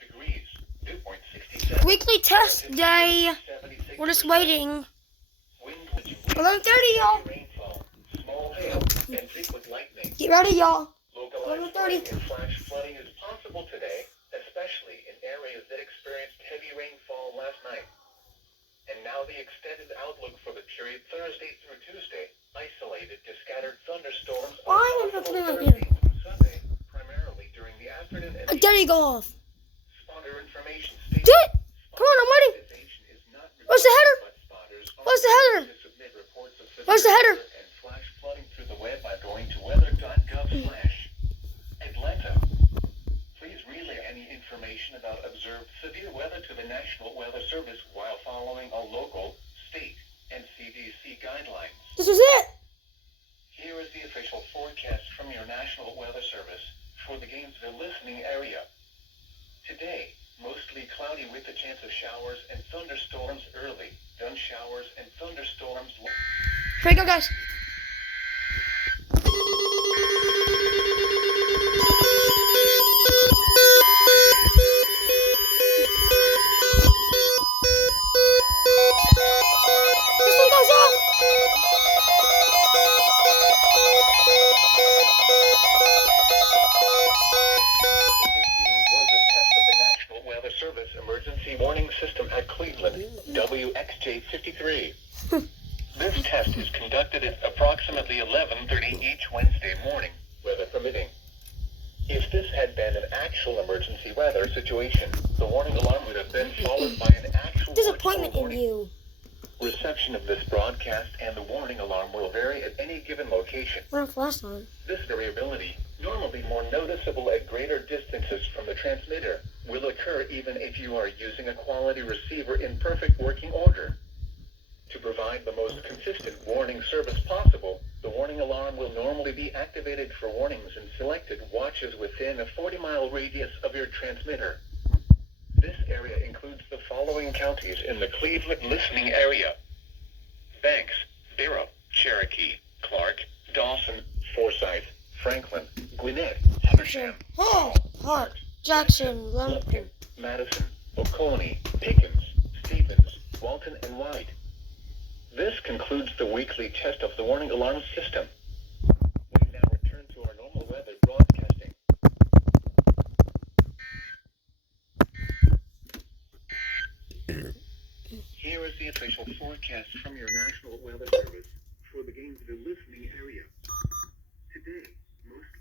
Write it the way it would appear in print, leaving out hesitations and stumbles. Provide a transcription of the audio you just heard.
degrees. Dew point 67. Weekly test day. We're just waiting. 11:30, y'all. Rainfall, small hail, and frequent lightning. Get ready, y'all. Localized 11:30. and flash flooding is possible today, especially in areas that experienced heavy rainfall last night. And now the extended outlook for the period Thursday through Tuesday, isolated to scattered thunderstorms Why are would it possible be like Thursday through Sunday, primarily during the afternoon and There you go off. spotter information states. Do it. Come on, I'm waiting. Where's the header? Where's the header? Where's the header? And flash flooding through the web by going to weather.gov/Atlanta. Please relay any information about observed severe weather to the National Weather Service while following all local, state, and CDC guidelines. This is it. Here is the official forecast from your National Weather Service for the Gainesville listening area. Today, mostly cloudy with a chance of showers and thunderstorms early, then showers and thunderstorms. Here we go, guys. This one goes off. Was a test of the National Weather Service emergency warning system at Cleveland, WXJ53. This test is conducted at approximately 11:30 each Wednesday morning, weather permitting. If this had been an actual emergency weather situation, the warning alarm would have been followed by an actual Disappointment in warning. you. Reception of this broadcast and the warning alarm will vary at any given location. What off last time? This variability, normally more noticeable at greater distances from the transmitter, will occur even if you are using a quality receiver in perfect working order. To provide the most consistent warning service possible, the warning alarm will normally be activated for warnings in selected watches within a 40-mile radius of your transmitter. This area includes the following counties in the Cleveland listening area: Banks, Barrow, Cherokee, Clark, Dawson, Forsyth, Franklin, Gwinnett, Habersham, Hall, Hart, Jackson, Lambton. Madison, Oconee, Pickens, Stevens, Walton, and White. This concludes the weekly test of the warning alarm system. We now return to our normal weather broadcasting. Here is the official forecast from your National Weather Service for the Gainesville listening area. Today, mostly